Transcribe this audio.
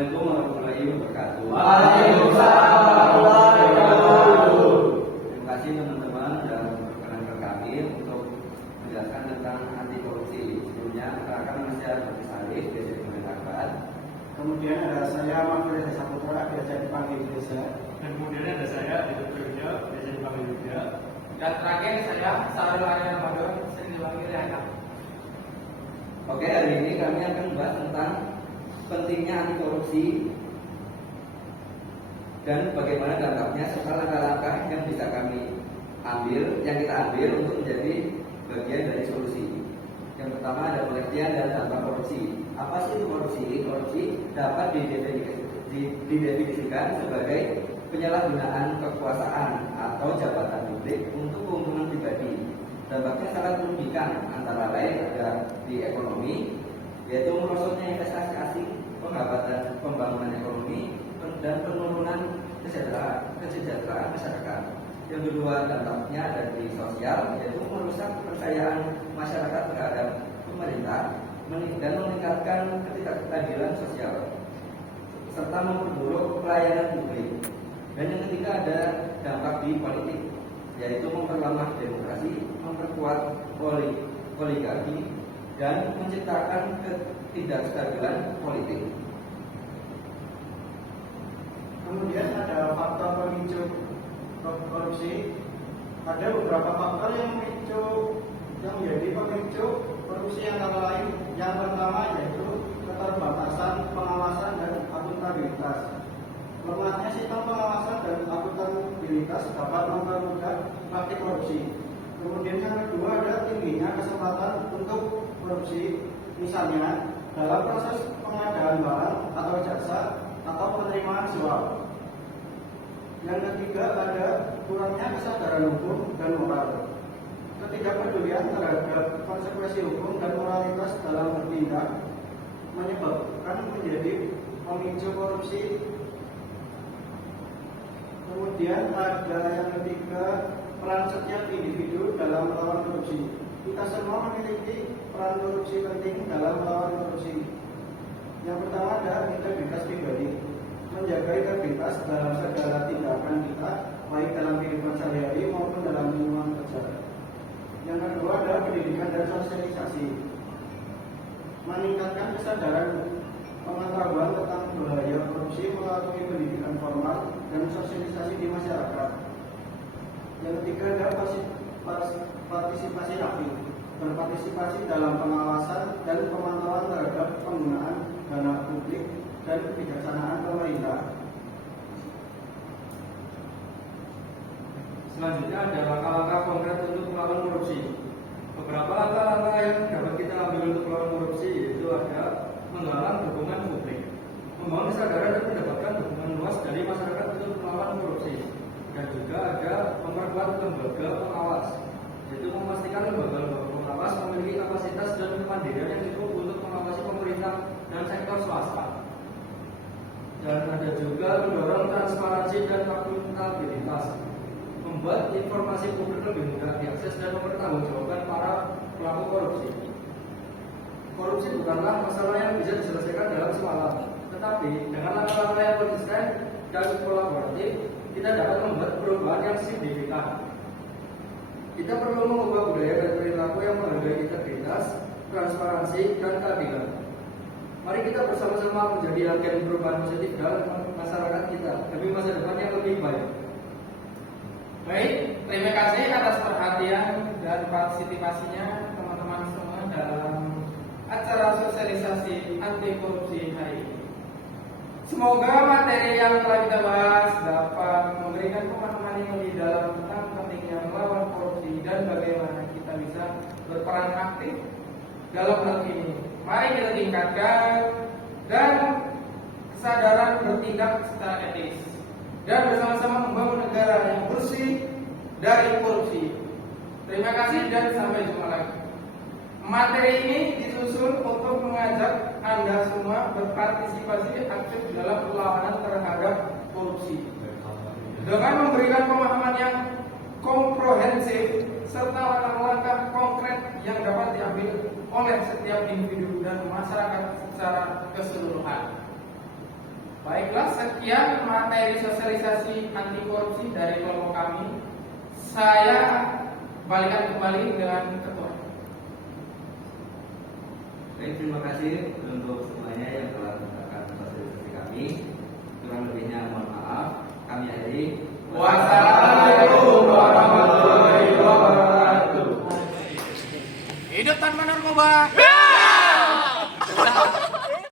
Assalamualaikum warahmatullahi wabarakatuh. Waalaikumsalam warahmatullahi wabarakatuh. Terima kasih teman-teman dan rekan-rekan kami untuk menjelaskan tentang anti korupsi. Sebelumnya akan saya Dr. Salih, biasa diperkenalkan. Kemudian ada saya Mahfud Desa Putra, biasa dipanggil Desa. Dan kemudian ada saya Dito Kerja, biasa dipanggil Yuda. Dan terakhir saya Sarul Arya Ramadan, sering dipanggil Raya. Oke, hari ini kami akan membahas tentang pentingnya anti korupsi dan bagaimana dampaknya serta langkah-langkah yang bisa kita ambil untuk menjadi bagian dari solusi. Yang pertama ada pengertian dan dampak korupsi. Apa sih itu korupsi? Korupsi dapat didefinisikan sebagai penyalahgunaan kekuasaan atau jabatan publik untuk keuntungan pribadi. Dampaknya sangat merugikan, antara lain ada di ekonomi, yaitu merosotnya investasi asing, penghambatan pembangunan ekonomi, dan penurunan kesejahteraan masyarakat. Yang kedua, dampaknya ada di sosial, yaitu merusak kepercayaan masyarakat terhadap pemerintah dan meningkatkan ketidakadilan sosial, serta memperburuk pelayanan publik. Dan yang ketiga ada dampak di politik, yaitu memperlemah demokrasi, memperkuat oligarki, dan menciptakan ketidakstabilan politik. Kemudian ada faktor pemicu korupsi. Ada beberapa faktor yang menjadi pemicu korupsi antara lain. Yang pertama yaitu keterbatasan pengawasan dan akuntabilitas. Lemahnya sistem pengawasan dan akuntabilitas dapat mempermudah praktik korupsi. Kemudian yang kedua ada tingginya kesempatan untuk korupsi, misalnya dalam proses pengadaan barang atau jasa atau penerimaan suap. Yang ketiga ada kurangnya kesadaran hukum dan moral. Ketidakpedulian terhadap konsekuensi hukum dan moralitas dalam bertindak menyebabkan menjadi pemicu korupsi. Kemudian ada yang ketiga, peran setiap individu dalam melawan korupsi. Kita semua memiliki peran korupsi penting dalam melawan korupsi. Yang pertama ada integritas pribadi, menjaga integritas dalam segala tindakan kita, baik dalam kehidupan sehari-hari maupun dalam lingkungan kerja. Yang kedua ada pendidikan dan sosialisasi, meningkatkan kesadaran pengetahuan tentang bahaya korupsi melalui pendidikan formal dan sosialisasi di masyarakat. Yang ketiga ada partisipasi aktif, berpartisipasi dalam pengawasan dan pemantauan terhadap penggunaan dana publik dan kebijaksanaan pemerintah. Selanjutnya ada langkah-langkah konkret untuk melawan korupsi. Beberapa langkah-langkah yang dapat kita ambil untuk melawan korupsi yaitu ada menggalang dukungan publik, membangun kesadaran dan mendapatkan dukungan luas dari masyarakat untuk melawan korupsi, dan juga ada memperkuat lembaga pengawas, yaitu memastikan lembaga-lembaga pengawas memiliki kapasitas dan kemandirian yang cukup untuk mengawasi pemerintah dan sektor swasta. Dan ada juga mendorong transparansi dan akuntabilitas, membuat informasi publik lebih mudah diakses dan mempertanggungjawabkan para pelaku korupsi. Korupsi bukanlah masalah yang bisa diselesaikan dalam semalam, tetapi dengan langkah-langkah yang konsisten dan kolaboratif, kita dapat membuat perubahan yang signifikan. Kita perlu mengubah budaya dan perilaku yang menghargai integritas, transparansi, dan keadilan. Mari kita bersama-sama menjadi agen perubahan positif dalam masyarakat kita demi masa depan yang lebih baik. Baik, terima kasih atas perhatian dan partisipasinya teman-teman semua dalam acara sosialisasi anti korupsi hari ini. Semoga materi yang telah kita bahas dapat memberikan pemahaman yang lebih dalam tentang pentingnya melawan korupsi dan bagaimana kita bisa berperan aktif dalam hal ini. Mari kita tingkatkan dan kesadaran bertindak secara etis dan bersama-sama membangun negara yang bersih dari korupsi. Terima kasih dan sampai jumpa lagi. Materi ini disusun untuk mengajak Anda semua berpartisipasi aktif dalam perlawanan terhadap korupsi dengan memberikan pemahaman yang komprehensif serta langkah-langkah konkret yang dapat diambil oleh setiap individu dan masyarakat secara keseluruhan. Baiklah, sekian materi sosialisasi anti korupsi dari kelompok kami. Saya balikan kembali dengan ketua. Baik, terima kasih untuk semuanya yang telah mendengarkan sosialisasi kami. Kurang lebihnya mohon maaf. Kami akhiri. Wassalamualaikum warahmatullahi wabarakatuh. Hidup tanpa narkoba.